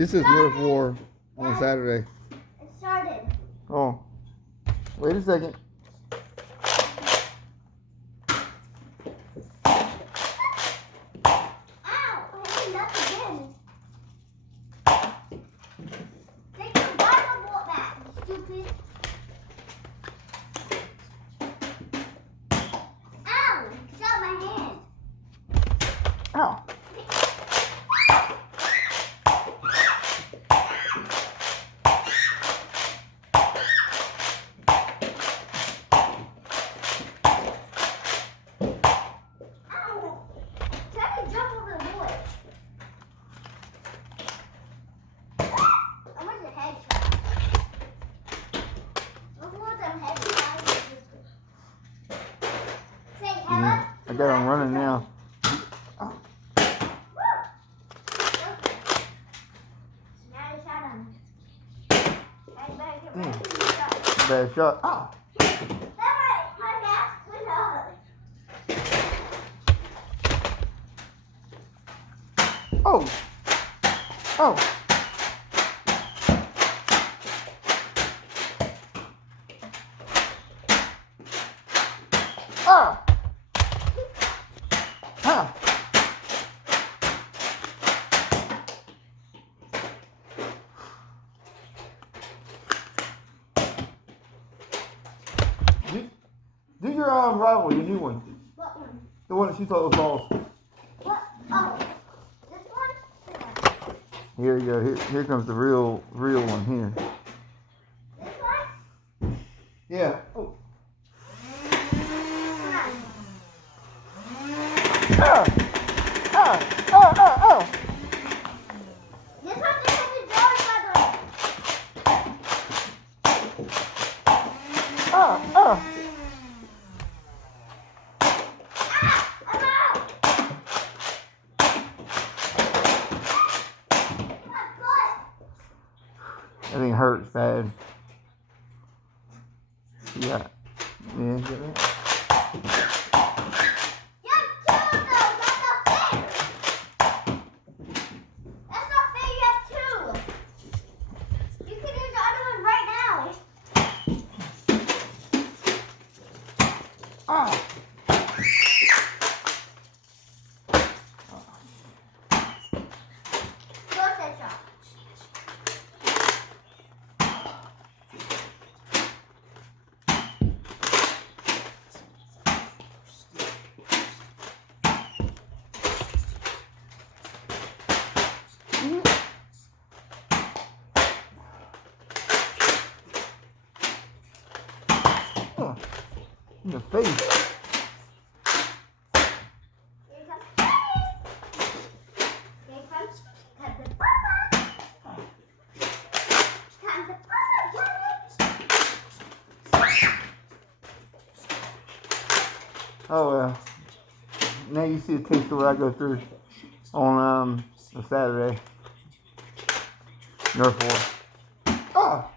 This is Nerf War on Saturday. It started. Oh, wait a second. Ow! I hit that again. Take your Bible bolt back, stupid. Ow! You shot my hand. Ow. I got him running now. Bad shot. Oh. My mask went up. Oh. Oh. Ah. Huh. Do your rival, your new one. What one? The one that she thought was false. What? Oh, this one? Here you go. Here comes the real one here. This one? Yeah. Oh. Ah. Ah. Ah. Ah. Ah. This one has the drawers, by the way. Ah. Ah. I'm out. My foot. That thing hurts bad. Yeah. Yeah. Get that. You have two of those. That's not fair. That's not fair. You have two. You can use the other one right now. Ah. Close that shot. In the face. Here comes Daddy. Here comes time to papa. Time to papa, Daddy. Oh well. Now you see a taste of what I go through on a Saturday. Nerf War. Ah.